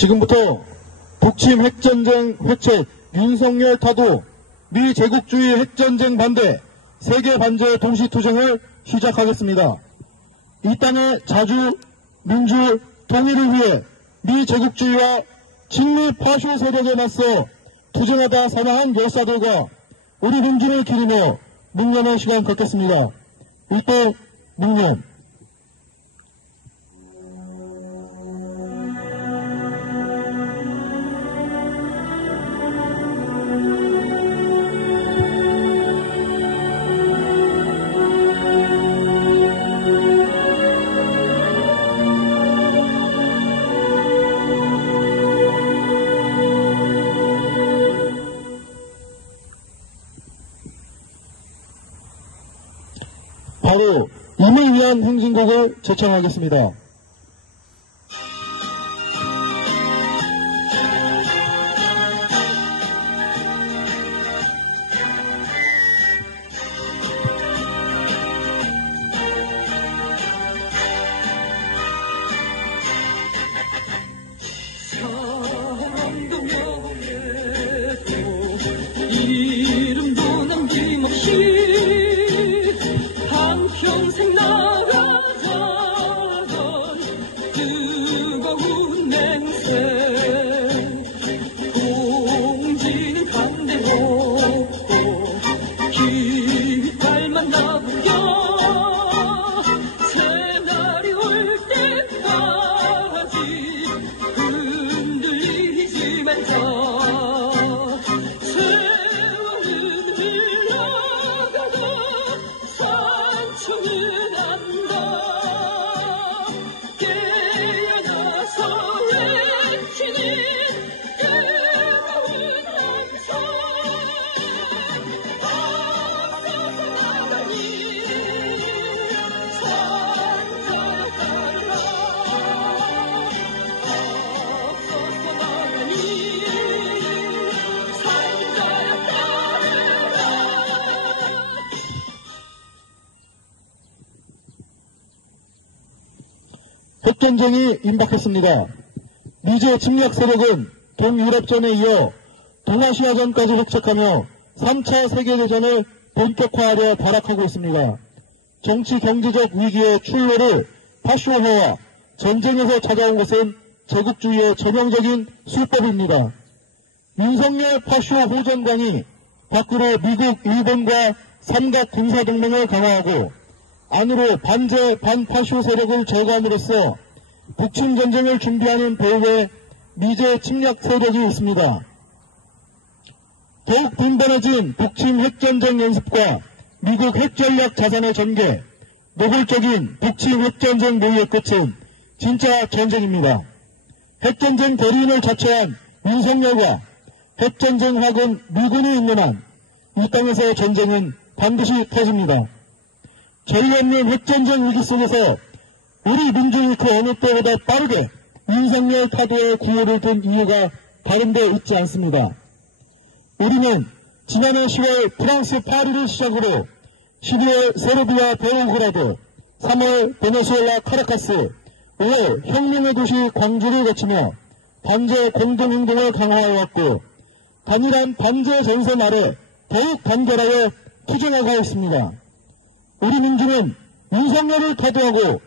지금부터 북침 핵전쟁 회책 윤석열 타도 미 제국주의 핵전쟁 반대 세계 반제 동시투쟁을 시작하겠습니다. 이 땅의 자주, 민주, 통일을 위해 미 제국주의와 친미 파쇼 세력에 맞서 투쟁하다 사망한 열사들과 우리 민주를 기리며 묵념의 시간 갖겠습니다. 일대 묵념. 바로 임을 위한 행진곡을 제청하겠습니다. 이름도 남김없이 평생 나가자던 뜨거운 맹세 공지는 반대로 깃발만 나부려 새날이 올 때까지 흔들리지 말자. 세월은 흘러가도 산초는 안다. 깨어나서 외치는 뜨거운 함성. 앞서서 나가니 산자야 따르라. 앞서서 나가니 산자야 따르라. 핵전쟁이 임박했습니다. 미제 침략 세력은 동유럽전에 이어 동아시아전까지 획책하며 3차 세계대전을 본격화하려 발악하고 있습니다. 정치 경제적 위기의 출로를 파쇼화와 전쟁에서 찾아온 것은 제국주의의 전형적인 수법입니다. 윤석열 파쇼 호전광이 밖으로 미국, 일본과 삼각 군사동맹을 강화하고 안으로 반제, 반파쇼 세력을 제거함으로써 북침 전쟁을 준비하는 배후에 미제 침략 세력이 있습니다. 더욱 빈번해진 북침 핵전쟁 연습과 미국 핵전략 자산의 전개, 노골적인 북침 핵전쟁 모의의 끝은 진짜 전쟁입니다. 핵전쟁 대리인을 자처한 윤석열과 핵전쟁 학은 미군이 있는 한 이 땅에서 전쟁은 반드시 터집니다. 전례 없는 핵전쟁 위기 속에서 우리 민중이 그 어느 때보다 빠르게 윤석열 타도의 구호를 든 이유가 다른 데 있지 않습니다. 우리는 지난해 10월 프랑스 파리를 시작으로 12월 세르비아 베오그라드, 3월 베네수엘라 카라카스, 5월 혁명의 도시 광주를 거치며 반제 공동행동을 강화해왔고 단일한 반제 전선 아래 더욱 단결하여 투쟁하고 있습니다. 우리 민주는 윤석열을 타도하고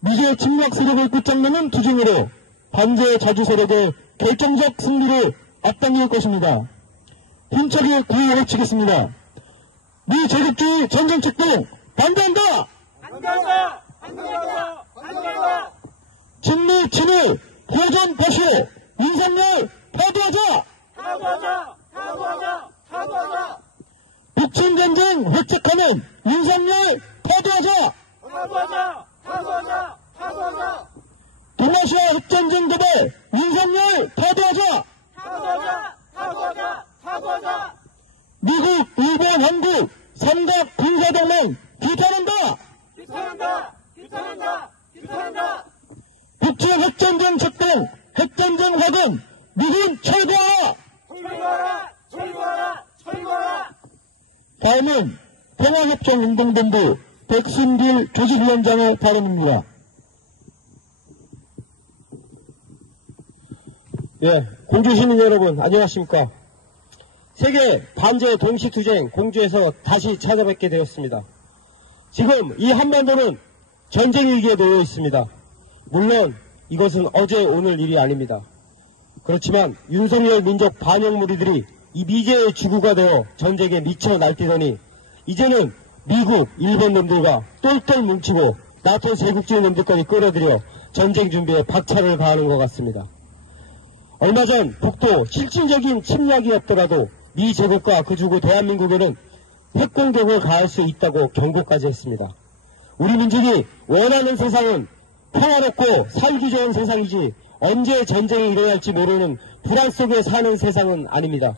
미제 침략 세력을 끝장내는 투쟁으로 반제 자주 세력의 결정적 승리를 앞당길 것입니다. 힘차게 구호 외치겠습니다. 미 제국주의 전쟁 책동 반대한다! 반대한다! 반대한다! 반대한다! 친미 친일 호전 파쇼 윤석열 타도하자! 타도하자! 타도하자! 타도하자! 북침 전쟁 회책하면 윤석열 타도하자! 타도하자! 타도하자! 타도하자! 동아시아 핵전쟁 도발 윤석열 타도하자! 타도하자! 타도하자! 타도하자! 미국, 일본, 한국 삼각 군사동맹 규탄한다! 규탄한다! 규탄한다! 규탄한다! 북침 핵전쟁 책동 핵전쟁 확은 미군 철거하라! 철거하라! 철거하라! 철거하라! 다음은 평화협정운동본부 백순길 조직위원장의 발언입니다. 공주 시민 여러분 안녕하십니까. 세계 반제 동시투쟁 공주에서 다시 찾아뵙게 되었습니다. 지금 이 한반도는 전쟁 위기에 놓여 있습니다. 물론 이것은 어제 오늘 일이 아닙니다. 그렇지만 윤석열 민족 반역 무리들이 이 미제의 주구가 되어 전쟁에 미쳐 날뛰더니 이제는 미국, 일본 놈들과 똘똘 뭉치고 나토 제국주의 놈들까지 끌어들여 전쟁 준비에 박차를 가하는 것 같습니다. 얼마 전 북도 실질적인 침략이었더라도 미 제국과 그 주구 대한민국에는 핵공격을 가할 수 있다고 경고까지 했습니다. 우리 민족이 원하는 세상은 평화롭고 살기 좋은 세상이지 언제 전쟁이 일어날지 모르는 불안 속에 사는 세상은 아닙니다.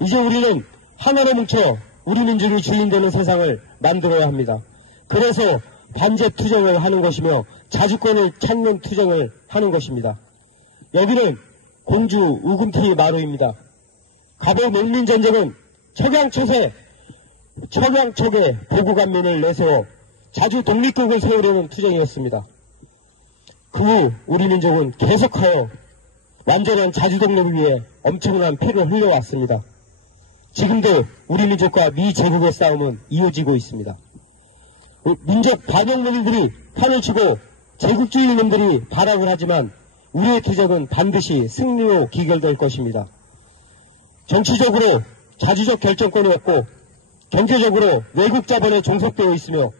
이제 우리는 하나로 뭉쳐 우리 민족이 주인되는 세상을 만들어야 합니다. 그래서 반제 투쟁을 하는 것이며 자주권을 찾는 투쟁을 하는 것입니다. 여기는 공주 우금티 마루입니다. 갑오 농민전쟁은 척양척에 보고간민을 내세워 자주 독립국을 세우려는 투쟁이었습니다. 그 후 우리 민족은 계속하여 완전한 자주독립을 위해 엄청난 피를 흘려왔습니다. 지금도 우리 민족과 미 제국의 싸움은 이어지고 있습니다. 민족 반역무리들이 판을 치고 제국주의 놈들이 발악을 하지만 우리의 투쟁은 반드시 승리로 기결될 것입니다. 정치적으로 자주적 결정권이 없고 경제적으로 외국 자본에 종속되어 있으며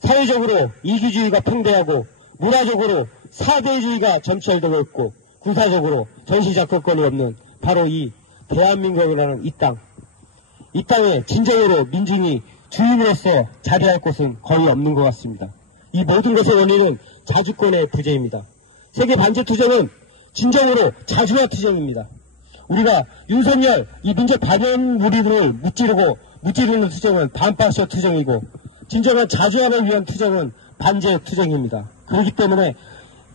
사회적으로 이기주의가 팽배하고 문화적으로 사대주의가 점철되고 있고 군사적으로 전시작전권이 없는 바로 이 대한민국이라는 이 땅. 이 땅에 진정으로 민중이 주인으로서 자리할 곳은 거의 없는 것 같습니다. 이 모든 것의 원인은 자주권의 부재입니다. 세계 반제 투쟁은 진정으로 자주화 투쟁입니다. 우리가 윤석열 이 민족 반역 무리들을 무찌르는 투쟁은 반파쇼 투쟁이고 진정한 자주화를 위한 투쟁은 반제 투쟁입니다. 그렇기 때문에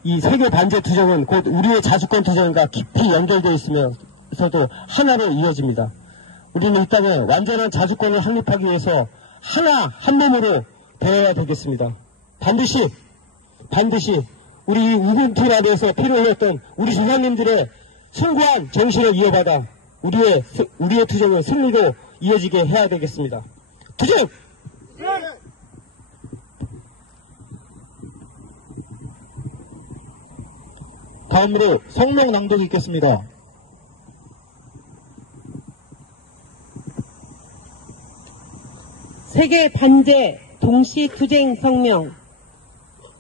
이 세계 반제 투쟁은 곧 우리의 자주권 투쟁과 깊이 연결되어 있으면서도 하나로 이어집니다. 우리는 이 땅에 완전한 자주권을 확립하기 위해서 한 몸으로 되어야 되겠습니다. 반드시 우리 우금티 마루에서 피를 흘렸던 우리 조상님들의 숭고한 정신을 이어받아 우리의 투쟁을 승리로 이어지게 해야 되겠습니다. 투쟁! 다음으로 성명 낭독이 있겠습니다. 세계 반제 동시투쟁 성명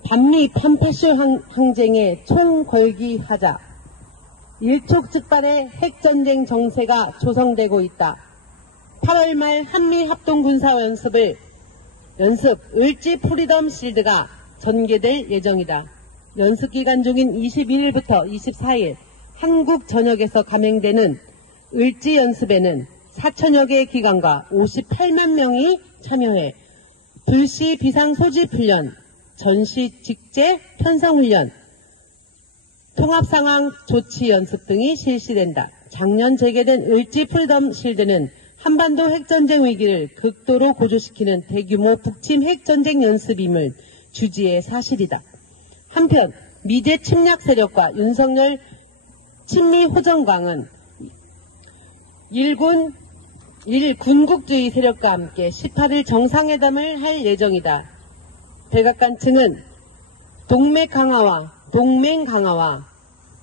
반미 판파쇼 항쟁에 총궐기하자. 일촉즉발의 핵전쟁 정세가 조성되고 있다. 8월 말 한미 합동군사연습 을지 프리덤 실드가 전개될 예정이다. 연습 기간 중인 21일부터 24일 한국 전역에서 감행되는 을지 연습에는 4천여 개의 기관과 58만 명이 참여해 불시 비상 소집 훈련, 전시 직제 편성 훈련, 통합 상황 조치 연습 등이 실시된다. 작년 재개된 을지 프리덤 실드는 한반도 핵전쟁 위기를 극도로 고조시키는 대규모 북침 핵전쟁 연습임을 주지의 사실이다. 한편 미제 침략 세력과 윤석열 친미 호정광은 군국주의 세력과 함께 18일 정상회담을 할 예정이다. 백악관 측은 동맹 강화와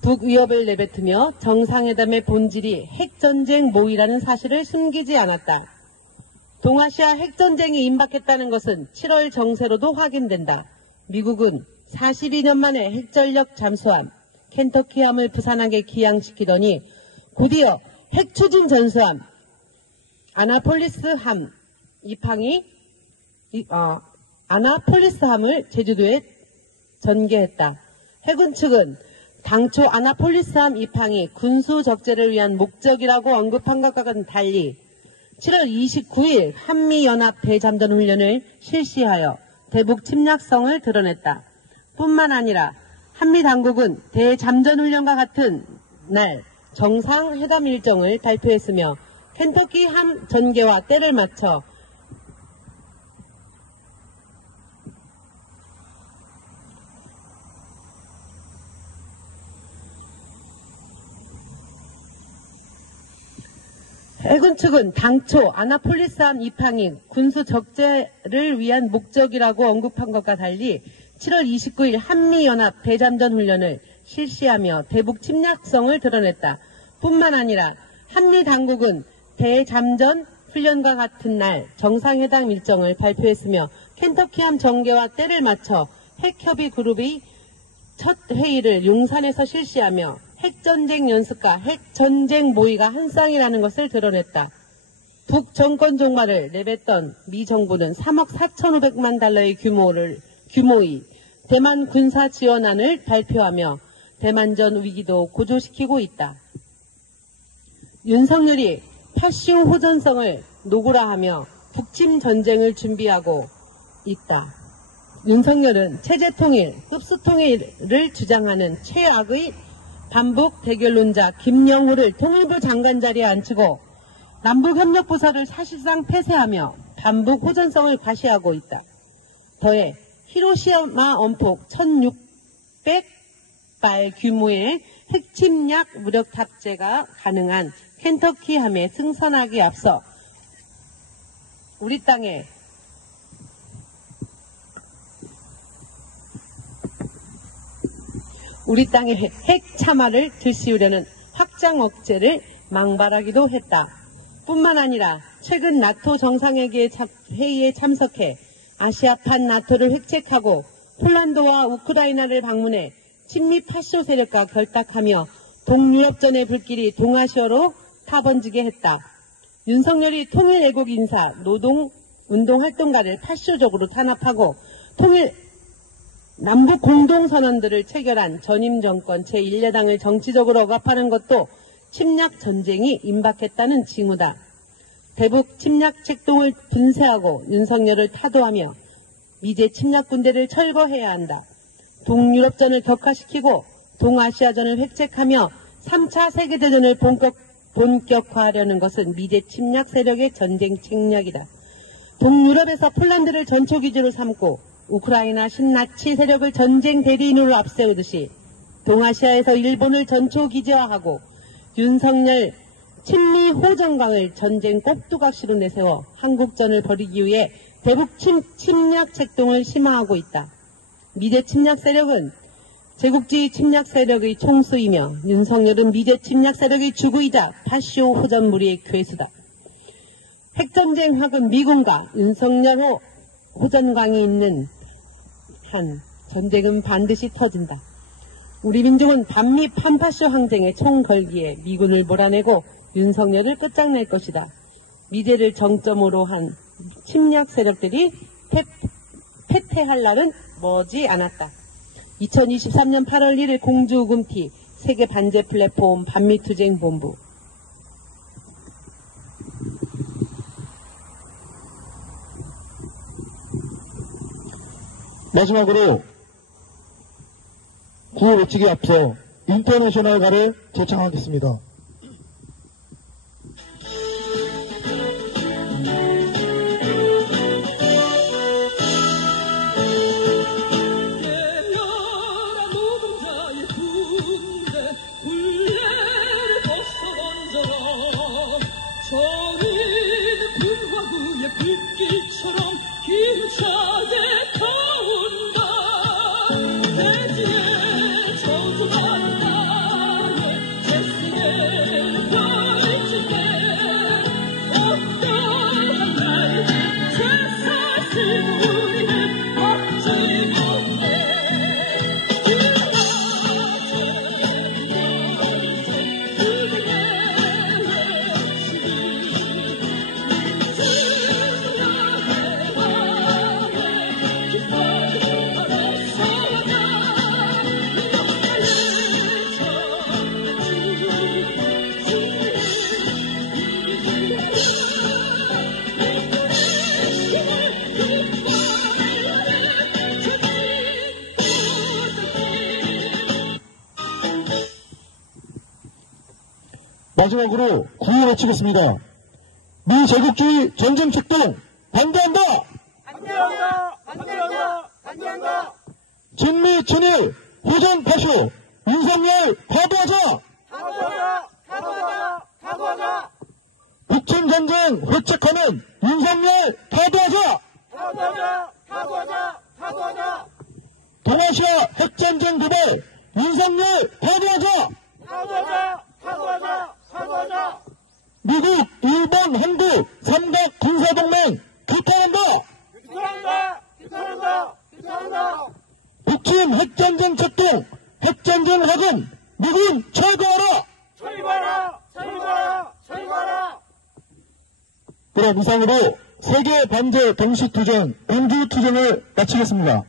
북위협을 내뱉으며 정상회담의 본질이 핵전쟁 모의라는 사실을 숨기지 않았다. 동아시아 핵전쟁이 임박했다는 것은 7월 정세로도 확인된다. 미국은 42년 만에 핵전력 잠수함 켄터키함을 부산항에 기항시키더니 곧이어 핵추진 전수함 아나폴리스함을 제주도에 전개했다. 해군 측은 당초 아나폴리스함 입항이 군수 적재를 위한 목적이라고 언급한 것과는 달리 7월 29일 한미연합 대잠전 훈련을 실시하여 대북 침략성을 드러냈다. 뿐만 아니라 한미 당국은 대잠전 훈련과 같은 날 정상회담 일정을 발표했으며 켄터키 함 전개와 때를 맞춰 해군 측은 당초 아나폴리스함 입항이 군수 적재를 위한 목적이라고 언급한 것과 달리 7월 29일 한미연합 대잠전 훈련을 실시하며 대북 침략성을 드러냈다. 뿐만 아니라 한미 당국은 대잠전 훈련과 같은 날 정상회담 일정을 발표했으며 켄터키함 전개와 때를 맞춰 핵협의 그룹의 첫 회의를 용산에서 실시하며 핵전쟁 연습과 핵전쟁 모의가 한 쌍이라는 것을 드러냈다. 북정권 종말을 내뱉던 미 정부는 3억 4,500만 달러의 규모의 대만 군사 지원안을 발표하며 대만전 위기도 고조시키고 있다. 윤석열이 파쇼 호전성을 노구라하며 북침 전쟁을 준비하고 있다. 윤석열은 체제통일, 흡수통일을 주장하는 최악의 반북 대결론자 김영호를 통일부 장관 자리에 앉히고 남북협력부서를 사실상 폐쇄하며 반북 호전성을 과시하고 있다. 더해 히로시마 원폭 1,600발 규모의 핵침략 무력 탑재가 가능한 켄터키함에 승선하기에 앞서 우리 땅에 핵 참화를 들씌우려는 확장 억제를 망발하기도 했다. 뿐만 아니라 최근 나토 정상회의에 참석해 아시아판 나토를 획책하고 폴란드와 우크라이나를 방문해 친미 파쇼 세력과 결탁하며 동유럽전의 불길이 동아시아로 타번지게 했다. 윤석열이 통일애국 인사, 노동운동활동가를 파쇼적으로 탄압하고 남북 공동선언들을 체결한 전임 정권 제1야당을 정치적으로 억압하는 것도 침략 전쟁이 임박했다는 징후다. 대북 침략 책동을 분쇄하고 윤석열을 타도하며 미제 침략 군대를 철거해야 한다. 동유럽전을 격화시키고 동아시아전을 획책하며 3차 세계대전을 본격화하려는 것은 미제 침략 세력의 전쟁 책략이다. 동유럽에서 폴란드를 전초기지로 삼고 우크라이나 신나치 세력을 전쟁 대리인으로 앞세우듯이 동아시아에서 일본을 전초기지화하고 윤석열 친미 호전광을 전쟁 꼭두각시로 내세워 한국전을 벌이기 위해 대북 침략 책동을 심화하고 있다. 미제 침략 세력은 제국주의 침략 세력의 총수이며 윤석열은 미제 침략 세력의 주구이자 파쇼 호전 무리의 괴수다. 핵전쟁 확은 미군과 윤석열 호전광이 있는 한 전쟁은 반드시 터진다. 우리 민족은 반미 판파쇼 항쟁의 총 걸기에 미군을 몰아내고 윤석열을 끝장낼 것이다. 미제를 정점으로 한 침략 세력들이 패퇴할 날은 머지 않았다. 2023년 8월 1일 공주우금티 세계 반제 플랫폼 반미투쟁본부. 마지막으로 구호 외치기 앞서 인터내셔널 가를 제창하겠습니다. 예열한 노동자의 군대 굴레를 벗어 던져라. 저리는 군화구의 불길처럼 힘차게 타온다. 대지의 저주한 땅에 재생의 별짓에 어떠한 날인지 제 사실 우리는 막지 못해. 마지막으로 구호 외치겠습니다. 미제국주의 전쟁 책동 반대한다! 반대한다! 반대한다! 반대한다! 진미 친일 호전 파쇼 윤석열 파도하자! 타도하자! 타도하자! 타도하자! 북한 북침 전쟁 회책하는 윤석열 파도하자! 파도하자! 파도하자! 파도하자! 동아시아 핵전쟁 도발 윤석열 파도하자! 파도하자! 파도하자! 파도하자! 미국, 일본, 한국 삼각 군사동맹 규탄한다! 규탄한다! 규탄한다! 규탄한다! 북침 핵전쟁策동, 핵전쟁 하금, 미군 철거하라! 철거하라! 철거하라! 철거하라! 그럼 이상으로 세계 반제 동시투쟁, 공주투쟁을 마치겠습니다.